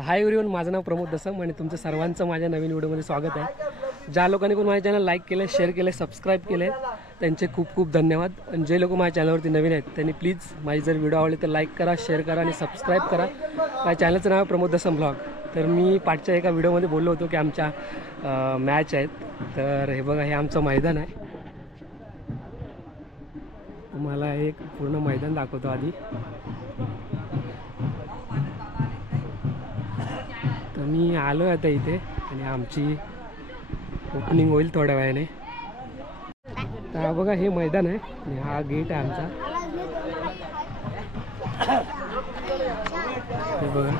Hi everyone, माझं नाव प्रमोद दसम आणि तुमचं सर्वांचं माझ्या नवीन व्हिडिओमध्ये स्वागत आहे। ज्या लोकांनी पण माझ्या चॅनल लाईक केलं, शेअर केलं, सबस्क्राईब केले त्यांचे खूप खूप धन्यवाद। आणि जे लोक माझ्या चॅनलवरती नवीन आहेत त्यांनी प्लीज माझी जर व्हिडिओ आवडले तर लाईक करा, शेअर करा आणि सबस्क्राईब करा। माझ्या चॅनलचं नाव प्रमोद दसम ब्लॉग। तर मी पाठच्या एका व्हिडिओमध्ये बोललो होतो की आमच्या मॅच आहेत। तर हे बघा, हे आमचं मैदान आहे। तुम्हाला एक पूर्ण मैदान दाखवतो आधी। तर मी आलो आता इथे आणि आमची ओपनिंग होईल थोड्या वेळाने। तर बघा, हे मैदान आहे आणि हा गेट आहे आमचा। हे बघा,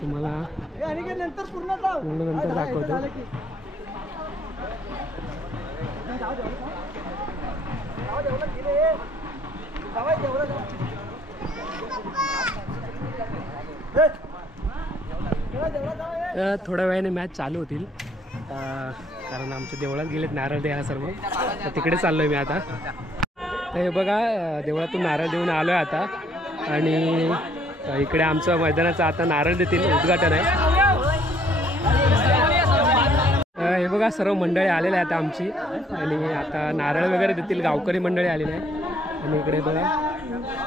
तुम्हाला पूर्ण नंतर दाखवतो। थोड्या वेळाने मॅच चालू होतील कारण आमच्या देवळात गेलेत नारळ द्या सर्व। तर तिकडे चाललोय मी आता। तर हे बघा, देवळातून नारळ देऊन आलोय आता आणि इकडे आमचं मैदानाचं आता नारळ देतील उद्घाटन आहे। हे बघा, सर्व मंडळी आलेले आहेत आता आमची आणि आता नारळ वगैरे देतील। गावकरी मंडळी आलेली आहे आणि इकडे बघा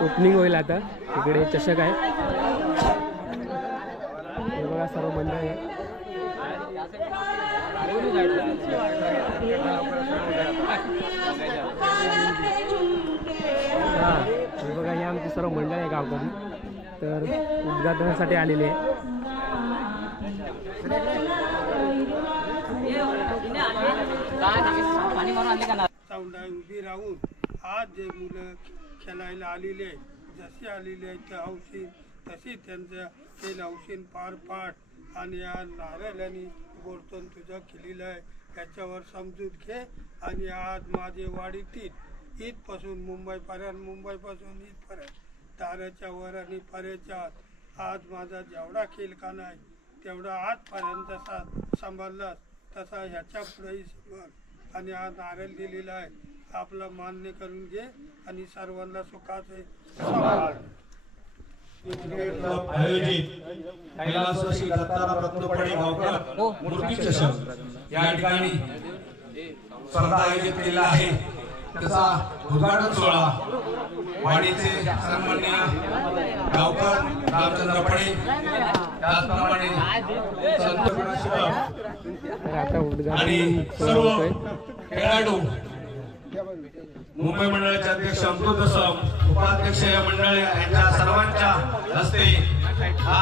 ओपनिंग होईल आता। इकडे चषक आहे, हे बघा सर्व मंडळी आहे। हे बघा, ही आमची सर्व मंडळी आहे गावकरी, तर उद्घाटनासाठी आलेली आहे। उभी राहून आज जे मुलं खेळायला आलेले आहेत, जसे आलेले आहेत ते हौशीन तशी त्यांचं खेळ हौशीन पार पाड आणि या नारळाने गोडतोन तुझं केलेलं आहे याच्यावर समजूत घे। आणि आज माझे वाडीतील ईदपासून मुंबईपर्यंत, मुंबईपासून ईदपर्यंत दाराच्या वर आणि परेच्या आत आज माझा जेवढा खेळ कान आहे तेवढा आजपर्यंत जसा सांभाळलास तसा ह्याच्या पुढेही सांभाळ। आणि आज नारळ दिलेला आहे, आपला मान्य करून घे आणि सर्वांना सुखाचे सांभाळ। आयोजित कैलास श्री दत्ताराम रत्नपडे गावकर मूर्ती चषक या ठिकाणी स्पर्धा आयोजित केला आहे। त्याचा उद्घाटन सोहळा वाडीचे सन्माननीय गावकर रामचंद्र पडे, त्याचप्रमाणे आणि सर्व खेळाडू, मुंबई मंडळाचे अध्यक्ष अमृत दसम, उपाध्यक्ष या मंडळ यांच्या सर्वांच्या हस्ते हा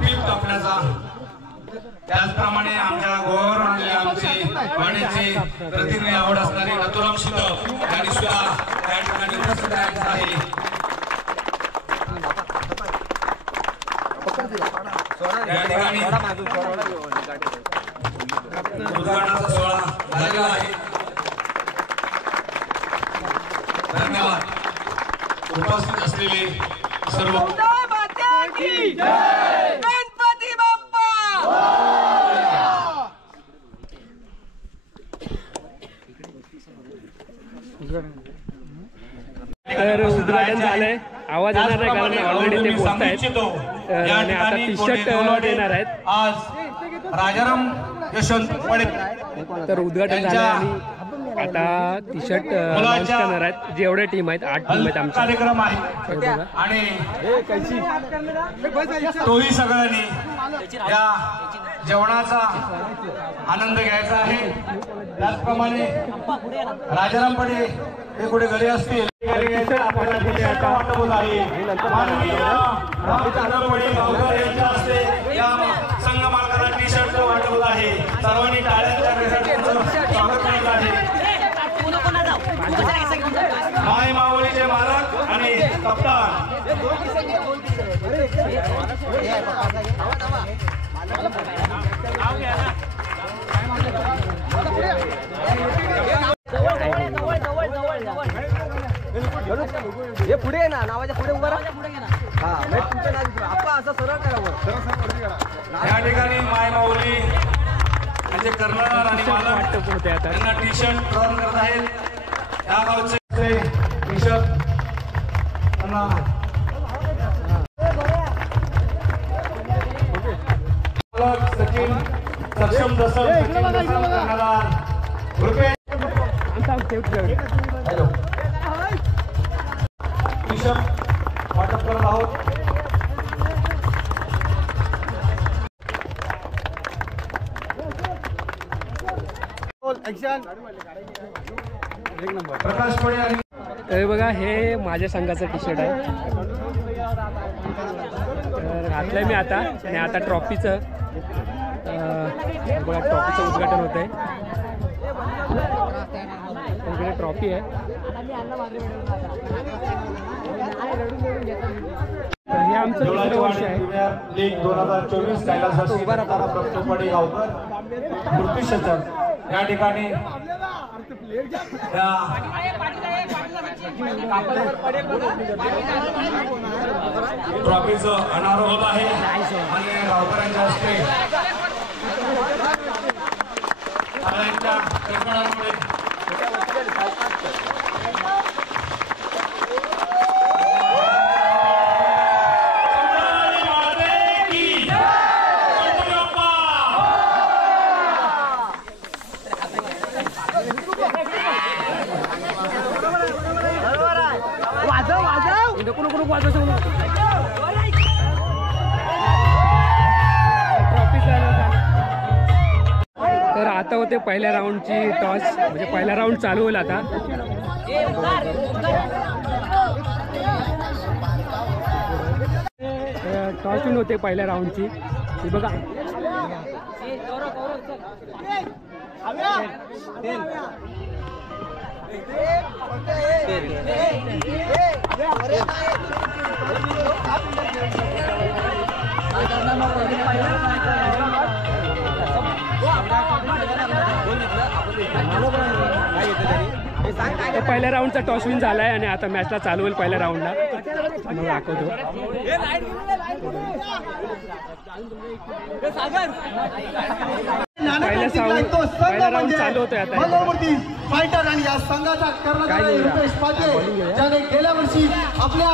दीप कापण्याचा, त्याचप्रमाणे आमच्या गोवावर आलेल्या आमचे वाडीचे प्रतिनिधी आवड असणारे नथुराम शितप यांनी सुद्धा या ठिकाणी उपस्थित राहायचं आहे। या ठिकाणी उद्घाटनाचा सोहळा झालेला आहे। धन्यवाद। उपस्थित असलेले सर्व गणपती बाप्पा। तर उद्घाटन झालंय, आवाज येणार नाही कारण ऑलरेडी ते बोलतायत आणि आता टी शर्ट देणार आहेत। आज राजाराम यशवंत पडे तर उद्घाटन झालं आणि आता टी शर्ट लॉन्च करणार आहेत। जेवढे टीम आहेत 8 टीम आहेत आमचे कार्यक्रम आहे आणि तोही सगळ्यांनी या जेवणाचा आनंद घ्यायचा आहे। त्याचप्रमाणे राजाराम पडे हे कुठे घरी असतील संघ मालकाला टी शर्ट वाटप होत आहे। सर्वांनी टाळ्यांच्या स्वागत करत आहे। माय मावळीचे मालक आणि कप्तान पुढे ये ना, नावाच्या पुढे उभा राहा. हा म्हणजे तुमचं नाव विचारा. आप्पा असं सरळ करा. या ठिकाणी माय माऊली यांचे कर्णधार आणि मालक वाटतं पुढे आता त्यांना टी शर्ट प्रदान करत आहेत. या गावचे टी शर्ट त्यांना सचिन सक्षम दसम सचिन दसम कर्णधार रुपये हॅलो टी शर्ट वाटप करत आहोत. प्रकाश पडे आणि तर बघा हे माझ्या संघाचं टी शर्ट आहे. तर घातलंय मी आता आणि आता ट्रॉफीचं बघा ट्रॉफीचं उद्घाटन होत आहे. इकडे ट्रॉफी आहे. तर हे आमचं दुसरं वर्ष आहे. लीग 2024 कैलासवासी प्रस्तुतपणे गावकर तृतीय षटक या ठिकाणी ट्रॉफीचं अनावरण होत आहे आणि गावकऱ्यांच्या हस्ते त्यांच्या निर्माणामुळे तर आता होते पहिल्या राऊंडची टॉस म्हणजे पहिला राऊंड चालू होईल आता. टॉस विन होते पहिल्या राऊंडची. ही बघा पहिल्या राऊंडचा टॉस विन झालाय आणि आता मॅचला चालू होईल पहिल्या राऊंडला. मग दाखवतो. पहिला राऊंड चालू होतोय आता. फायटर आणि या संघाचा कर्णधार रुपेश पाटील ज्याने गेल्या वर्षी आपल्या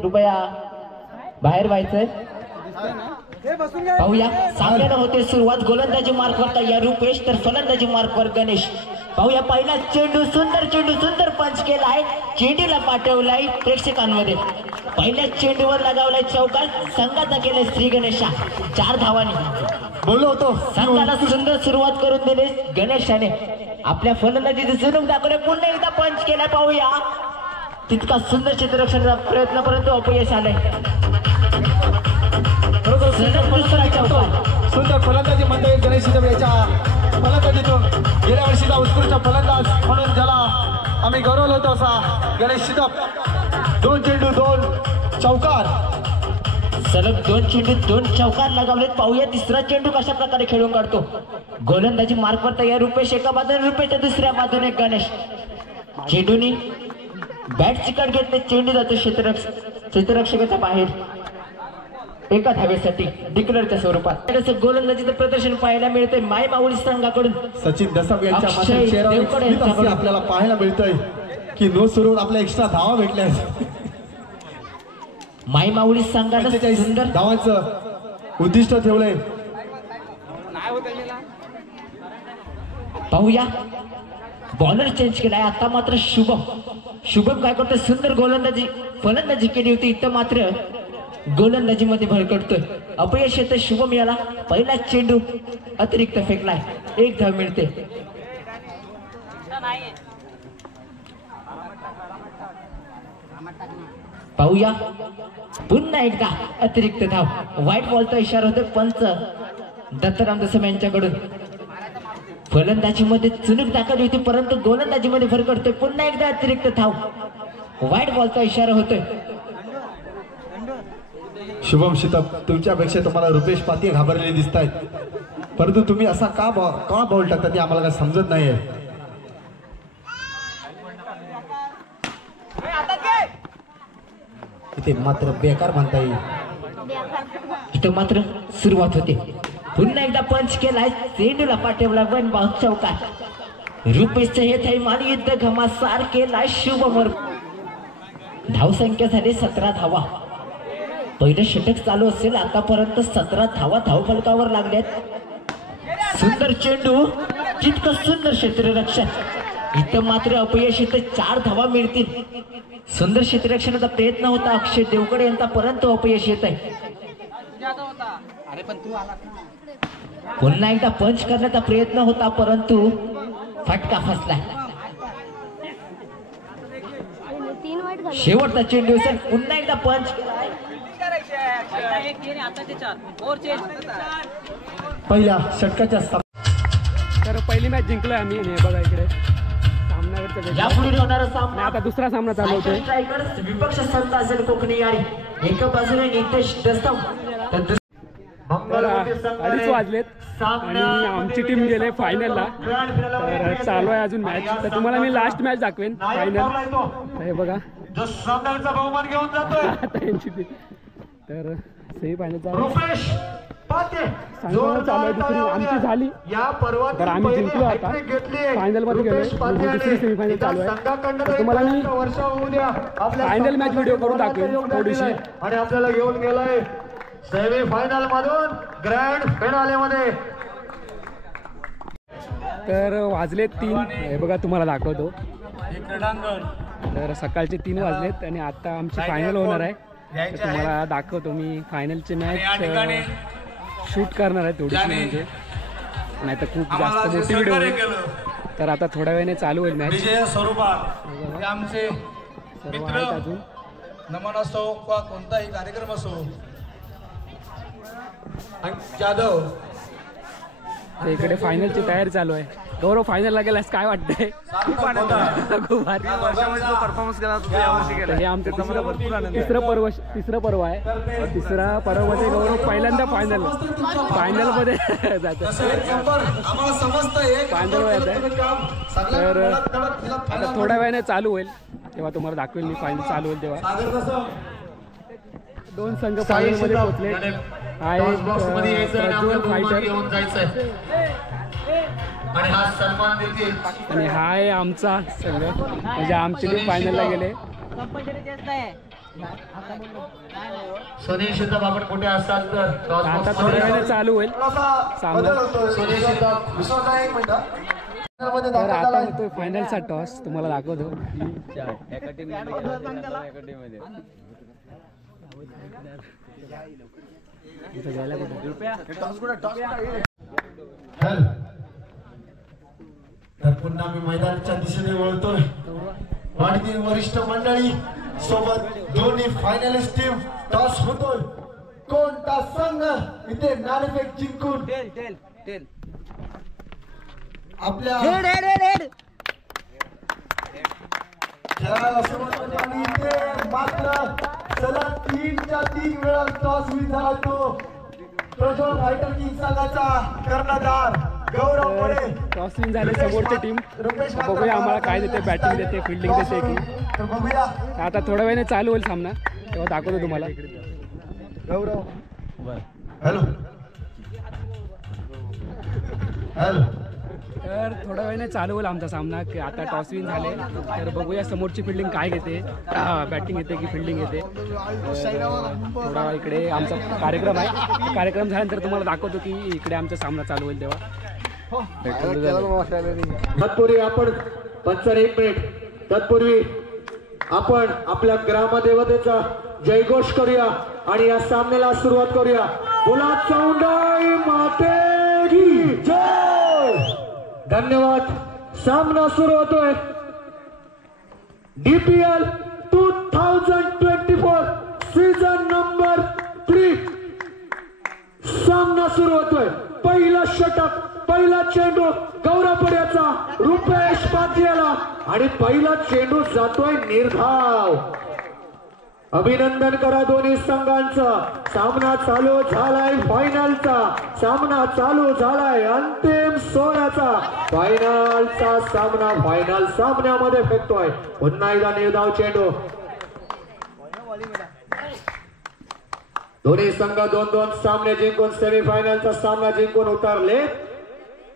कृपया बाहेर व्हायचंय. पाहूया सामन्यानं होते सुरुवात. गोलंदाजी मार्कवर तयार रुपेश तर फलंदाजी मार्कवर गणेश. पाहूया पहिला चेंडू सुंदर पंच केलाय. चेंडूला पाठवलाय प्रेक्षकांमध्ये. पहिल्या चेंडूवर लगावलाय चौकार. संघाचा केलाय श्री गणेशा 4 धावांनी. बोललो होतो संघाला सुंदर सुरुवात करून दिली गणेशाने. आपल्या फलंदाजीचे जुनूक दाखवले. पुन्हा एकदा पंच केलाय. पाहूया तितका सुंदर क्षेत्ररक्षणाचा प्रयत्न परंतु अपयश आलंय. सुंदर फलंदाजी मंडळी गणेश शिदम याच्या फलंदाजीतून गेल्या वर्षीचा उत्कृष्ट फलंदाज म्हणून ज्याला आम्ही गौरवलं होतो असा गणेश शिदम 2 चेंडू 2 चौकार. सलग 2 चेंडू 2 चौकार लगावलेत. पाहूया तिसरा चेंडू कशा प्रकारे खेळून काढतो. गोलंदाजी मार्कवर तयार रुपेश एका बाजूने रुपेशच्या दुसऱ्या बाजूने गणेश. चेंडूनी बॅट चिकट घेतले. चेंडू जातो क्षेत्ररक्षकाच्या बाहेर एका धावेसाठी डिक्लेअरच्या स्वरूपात. गोलंदाजीचं प्रदर्शन पाहायला मिळतंय माय माऊली संघाकडून. सचिन दसम यांच्या आपल्याला पाहायला मिळतंय की नो सुरून आपल्या एक्स्ट्रा धावा भेटल्या. माय माऊली संघानं सुंदर धावांचं उद्दिष्ट ठेवलंय. पाहूया बॉलर चेंज केलाय. आता मात्र शुभम काय करतोय. सुंदर गोलंदाजी फलंदाजी केली होती. इथं मात्र गोलंदाजी मध्ये भर करतोय. अपयश येतं शुभम याला. पहिला चेंडू अतिरिक्त फेकलाय. 1 धाव मिळते. पाहूया पुन्हा एकदा अतिरिक्त धाव. व्हाईट बॉलचा इशारा होतो पंच दत्तराम दसम यांच्याकडून. फलंदाजी मध्ये चुणूक दाखवली होती परंतु गोलंदाजी मध्ये भर करतोय. पुन्हा एकदा अतिरिक्त धाव. व्हाईट बॉलचा इशारा होतोय. शुभम शितम तुमच्यापेक्षा तुम्हाला रुपेश पाटील घाबरलेले दिसत आहेत. परंतु तुम्ही असा का बॉल टाकता ते आम्हाला काय समजत नाहीये. ते मात्र बेकार म्हणता येईल. इथं मात्र सुरुवात होते. पुन्हा एकदा पंच केलाय, चेंडूला पाठवला वन बाउंड चौकार. रुपेशचं हे थैमान युद्ध घमासार केलाय शुभमोर. धावसंख्या झाली 17 धावा. पहिलं षटक चालू असेल, आतापर्यंत 17 धावा धावफलकावर लागल्यात. सुंदर चेंडू, जितकं सुंदर क्षेत्ररक्षण. इथं मात्र अपयश, इथं 4 धावा मिळतील. सुंदर क्षेत्ररक्षणाचा प्रयत्न होता अक्षय देवगडे यांचा, परंतु अपयश येत आहे. पुन्हा एकदा पंच करण्याचा प्रयत्न होता, परंतु फटका फसला. शेवटचा चेंडू सर, पुन्हा एकदा पंच. पहिल्या षटकाच्या तर पहिली मॅच जिंकलोय आम्ही. हे बघा इकडे सामनावरचं यापुढे होणारा आणि सामना आता दुसरा सामना चालू होतोय. स्ट्रायकर्स विपक्ष संत असेल कोकणी यारी. एका बाजूने नितेश दस्तम, तर तर 2:30 वाजलेत आणि आमची टीम गेले फायनलला. तर चालू आहे अजून मॅच. तर तुम्हाला मी लास्ट मॅच दाखवेन फायनल. हे बघा बहुमान घेऊन जातोय आता यांची टीम. तर सेमी फायनलचा रुपेश पाते सांगताना चालू आहे. दुसरी आमची झाली, या पर्वात तर आम्ही जिंकलो. आता फायनल मध्ये गेलोय. दुसरी सेमीफायनल चालू आहे. तर तुम्हाला मी फायनल मॅच व्हिडिओ करून दाखवेन थोडीशी. आणि आपल्याला घेऊन गेलाय सेमी फायनल मधून ग्रँड फिनाले मध्ये. तर वाजले 3. हे बघा तुम्हाला दाखवतो. तर सकाळचे 3 वाजलेत आणि आता आमची फायनल होणार आहे. तर तुम्हाला दाखवतो मी फायनलची मॅच शूट करणार आहे थोडीशी, म्हणजे नाही तर खूप जास्त मोठी व्हिडिओ होईल. तर आता थोड्या वेळाने चालू होईल मॅच. विजय स्वरूपात हे आमचे सर्व मित्र आहेत अजून. नमन असो किंवा कोणताही कार्यक्रम असो. जाधव तर इकडे फायनलची तयारी चालू आहे. गौरव, फायनलला गेलास काय वाटतंय? खूप भारी. तर हे आमचं तिसरं पर्व आहे. तिसरा पर्वामध्ये गौरव पहिल्यांदा फायनल मध्ये जातो. फायनल मध्ये येत आहे. तर आता थोड्या वेळाने चालू होईल, तेव्हा तुम्हाला दाखवेल मी. फायनल चालू होईल तेव्हा 2 संघ फायनल मध्ये पोहोचले. हा एक प्रज्वल फायटर आणि हा आहे आमचा संघ, म्हणजे आमची टीम फायनलला गेले. सुनील शिताप आपण कुठे असाल तर आता थोड्या वेळाने चालू होईल सामना. तर आता होतोय फायनलचा टॉस. तुम्हाला दाखवतो. तर पुन्हा मी मैदानाच्या दिशेने वळतोय. वाढती वरिष्ठ मंडळी सोबत दोन्ही फायनलिस्ट टीम. टॉस होतोय. कोणता संघ इथे नाणेफेक जिंकून आपल्या खेळाला सुरुवात करतो. आणि इथे मात्र सलग 3 वेळा टॉस विन झाला तो प्रज्वल फायटर किंग संघाचा कर्णधार गौरव मोरे. टॉस विन झाले समोरची टीम. बघूया आम्हाला काय देते, बॅटिंग देते, फिल्डिंग देते की. तर बघूया. आता थोड्या वेळाने चालू होईल सामना, तेव्हा दाखवतो तुम्हाला. गौरव हॅलो हॅलो. तर थोड्या वेळाने चालू होईल आमचा सामना. की आता टॉस विन झाले, तर बघूया समोरची फिल्डिंग काय घेते, बॅटिंग येते की फिल्डिंग येते. थोडा इकडे आमचा कार्यक्रम आहे. कार्यक्रम झाल्यानंतर तुम्हाला दाखवतो की इकडे आमचा सामना चालू होईल तेव्हा. तत्पूर्वी आपण 1 मिनिट तत्पूर्वी आपण आपल्या ग्रामदेवतेचा जयघोष करूया आणि या सामन्याला सुरुवात करूया. बोला चौंडाई माते की जय. धन्यवाद. सामना सुरू होतोय. DPL 2024 सीझन नंबर 3 सामना सुरू होतोय. पहिला षटक, पहिला चेंडू गौरवपुऱ्याचा रुपेश पाटीलला आणि पहिला चेंडू जातोय निर्धाव. अभिनंदन करा दोन्ही संघांचा. सामना चालू झालाय. फायनलचा सामना चालू झालाय. अंतिम सोहळ्याचा फायनलचा सामना फायनल सामन्यामध्ये फेकतोय. पुन्हा एकदा निर्धाव चेंडू. दोन्ही संघ 2-2 सामने जिंकून सेमीफायनलचा सामना जिंकून उतरले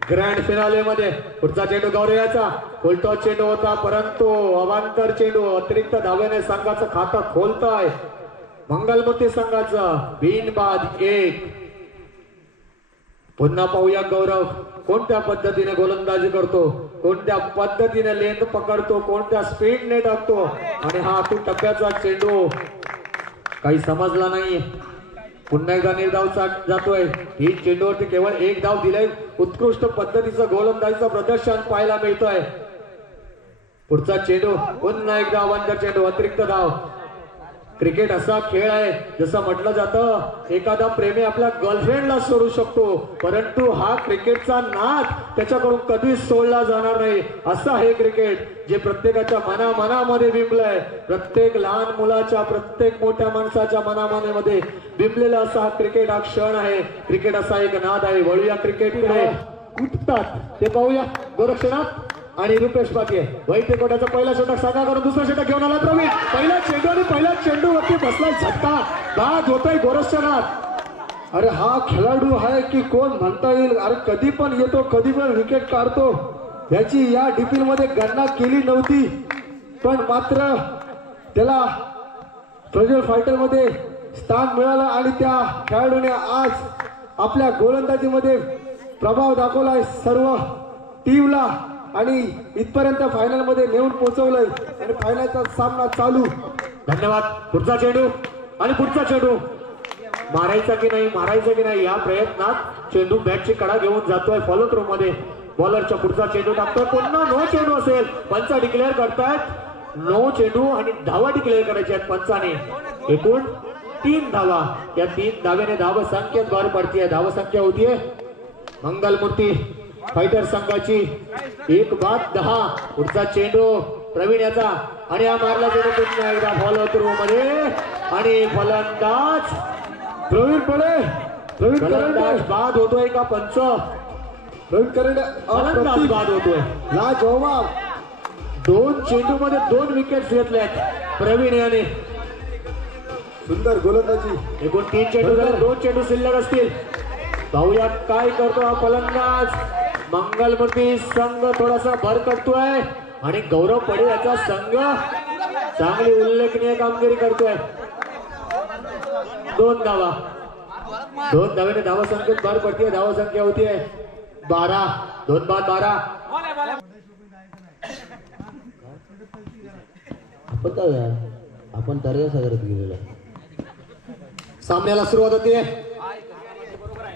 ग्रँड फिनाले मध्ये. पुढचा चेंडू गौरयाचा उलटो चेंडू होता, परंतु अवांतर चेंडू अतिरिक्त धावेने संघाचं खातं खोलताय मंगलमूर्ती संघाचं. बिनबाद 1. पुन्हा पाहूया गौरव कोणत्या पद्धतीने गोलंदाजी करतो, कोणत्या पद्धतीने लेंथ पकडतो, कोणत्या स्पीडने टाकतो. आणि हा तू टप्प्याचा चेंडू काही समजला नाही. पुन्हा एकदा निर्धाव जातोय. ही चेंडूवरती केवळ 1 धाव दिलाय. उत्कृष्ट पद्धतीचं गोलंदाजीचं प्रदर्शन पाहायला मिळतोय. पुढचा चेंडू पुन्हा एकदा अवांतर चेंडू अतिरिक्त धाव. क्रिकेट असा खेळ आहे जसं म्हटलं जातं एखादा प्रेमी आपल्या गर्लफ्रेंडला सोडू शकतो, परंतु हा क्रिकेटचा नाद त्याच्याकडून कधीच सोडला जाणार नाही. असं हे क्रिकेट जे प्रत्येकाच्या मनामध्ये बिंबलंय. प्रत्येक लहान मुलाच्या प्रत्येक मोठ्या माणसाच्या मनामध्ये बिंबलेला असा हा क्रिकेट हा क्षण आहे. क्रिकेट असा एक नाद आहे. वळूया क्रिकेटकडे. कुठतात ते पाहूया. गोरक्षनाथ आणि रुपेश पाटील वैद्य कोटाचा पहिला षटक साधा करून दुसरा षटक घेऊन आला प्रवीण. पहिला चेंडू आणि पहिल्या चेंडूवरती बसलाय झटका. बाद होतोय गोरक्षनाथ. अरे हा खेळाडू आहे की कोण म्हणता येईल. अरे कधी पण येतो, कधी पण विकेट काढतो. याची या डीपीएल मध्ये गणना केली नव्हती, पण मात्र त्याला प्रज्वल फायटर मध्ये स्थान मिळालं आणि त्या खेळाडूने आज आपल्या गोलंदाजीमध्ये प्रभाव दाखवलाय सर्व टीमला आणि इथपर्यंत फायनल मध्ये नेऊन पोहोचवलंय आणि फायनलचा सामना चालू. धन्यवाद. पुढचा चेंडू आणि पुढचा चेंडू मारायचा की नाही या प्रयत्नात चेंडू बॅटची कडा घेऊन जातोय फॉलो थ्रो मध्ये. बॉलरच्या पुढचा चेंडू टाकतोय. पुन्हा नो चेंडू असेल. पंच डिक्लेअर करतायत नो चेंडू आणि धावा डिक्लेअर करायच्या आहेत पंचाने. एकूण 3 धावा. या 3 धाव्याने धाव संख्येत भर पडतीये. धाव संख्या होतीये मंगलमूर्ती फायटर संघाची 1-10. पुढचा चेंडू प्रवीण याचा आणि हा मारला चेंडू पुन्हा एकदा फॉलो थ्रू मध्ये आणि फलंदाज प्रवीण फलंदाज बाद होतोय का पंच? प्रवीण फलंदाज बाद होतोय. लाजवाब. 2 चेंडू मध्ये 2 विकेट घेतल्यात प्रवीण याने. सुंदर गोलंदाजी. एकूण 3 चेंडू झाले. 2 चेंडू शिल्लक असतील. पाहूया काय करतो हा फलंदाज. मंगलमूर्ती संघ थोडासा भर करतोय आणि गौरव पडे याचा संघ चांगली उल्लेखनीय कामगिरी करतोय. 2 धावा. 2 धावेने धावा संख्येत भर पडतीये. धावा संख्या होतीये 12. 2-12. आपण दर्जा सागरात गेलेलो. सामन्याला सुरुवात होतीये.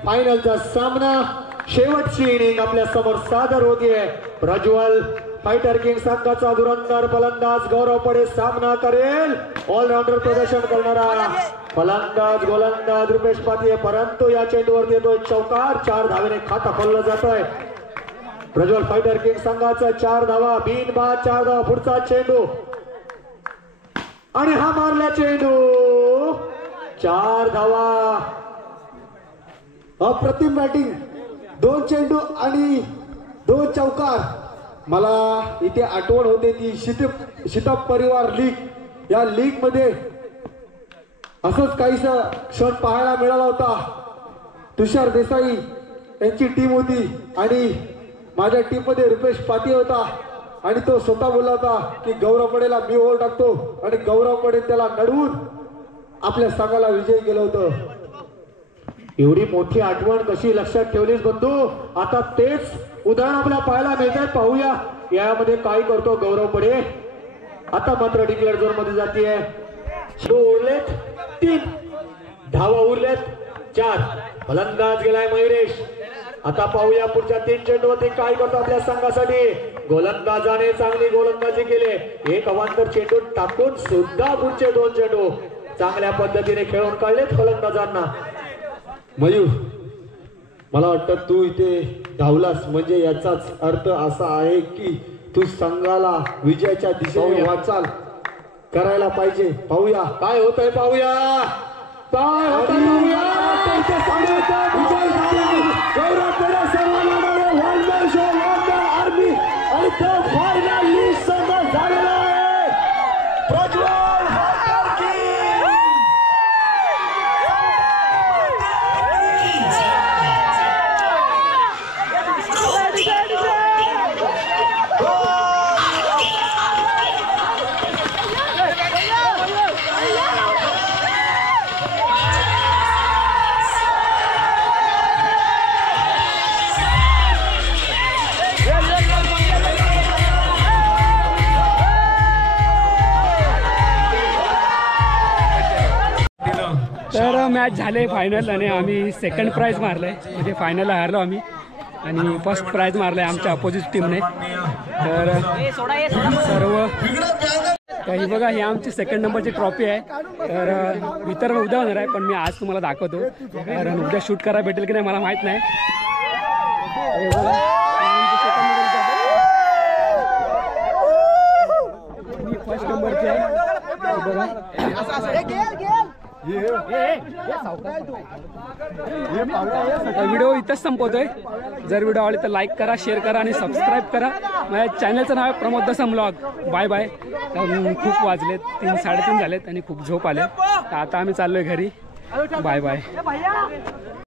फायनलचा सामना शेवटची इनिंग आपल्या समोर सादर होतीये. प्रज्वल फायटर किंग संघाचा धुरंधर फलंदाज गौरव पडे सामना करेल. ऑलराऊंडर प्रदर्शन करणारा फलंदाज गोलंदाज रुपेश पाटील, परंतु या चेंडूवर येतोय चौकार. 4 धावेने खाता खोललं जातोय. प्रज्वल फायटर किंग संघाचा 4 धावा. बिनबाद 4 धावा. पुढचा चेंडू आणि हा मारला चेंडू 4 धावा. अप्रतिम बॅटिंग. 2 चेंडू आणि 2 चौकार. मला इथे आठवण होते ती शितप परिवार लीग. या लीग मध्ये असंच काहीसा क्षण पाहायला मिळाला होता. तुषार देसाई यांची टीम होती आणि माझ्या टीम मध्ये रुपेश पाटील होता आणि तो स्वतः बोलला होता की गौरव पडेला मी ओव्हर टाकतो आणि गौरव पडे त्याला नडवून आपल्या संघाला विजयी केलं होतं. एवढी मोठी आठवण कशी लक्षात ठेवलीस बंधू. आता तेच उदाहरण आपल्याला पाहायला मिळत आहे. पाहूया यामध्ये काय करतो गौरव पडे. आता मात्र डिक्लेअर झोन मध्ये जातीये. उरलेत 3 धावा उरलेत 4. फलंदाज गेलाय मयुरेश. आता पाहूया पुढच्या 3 चेंडूवरती काय करतो आपल्या संघासाठी. गोलंदाजाने चांगली गोलंदाजी केली. 1 अवांतर चेंडू टाकून सुद्धा पुढचे 2 चेंडू चांगल्या पद्धतीने खेळून काढलेत फलंदाजांना. मयूर, मला वाटतं तू इथे धावलास म्हणजे याचाच अर्थ असा आहे की तू संघाला विजयाच्या दिशेने वाटचाल करायला पाहिजे. पाहूया काय होतंय. पाहूया काय होतंय. गौरव पडे आर्मी आणि तो फायनल लीग संघ झालेला आहे. प्रज्वल फायटर किंग तर मॅच झाले फायनल आणि आम्ही सेकंड प्राइज मारलं आहे, म्हणजे फायनलला हारलो आम्ही आणि फर्स्ट प्राइज मारलं आहे आमच्या अपोजिट टीमने. तर सर्व तर ही बघा, ही आमची सेकंड नंबरची ट्रॉफी आहे. तर वितरण उद्या होणार आहे, पण मी आज तुम्हाला दाखवतो, कारण उद्या शूट करायला भेटेल की नाही मला माहीत नाही. हे बघा, आमची second नंबरची आहे. ही फर्स्ट नंबरची आहे. हे बघा. व्हिडिओ इथंच संपवतोय. जर व्हिडिओ आवडले तर लाईक करा, शेअर करा आणि सबस्क्राईब करा. माझ्या चॅनलचं नाव आहे प्रमोद दसम व्लॉग. Bye bye. खूप वाजलेत, 3-3:30 झालेत आणि खूप झोप आले. तर आता आम्ही चाललोय घरी. Bye bye.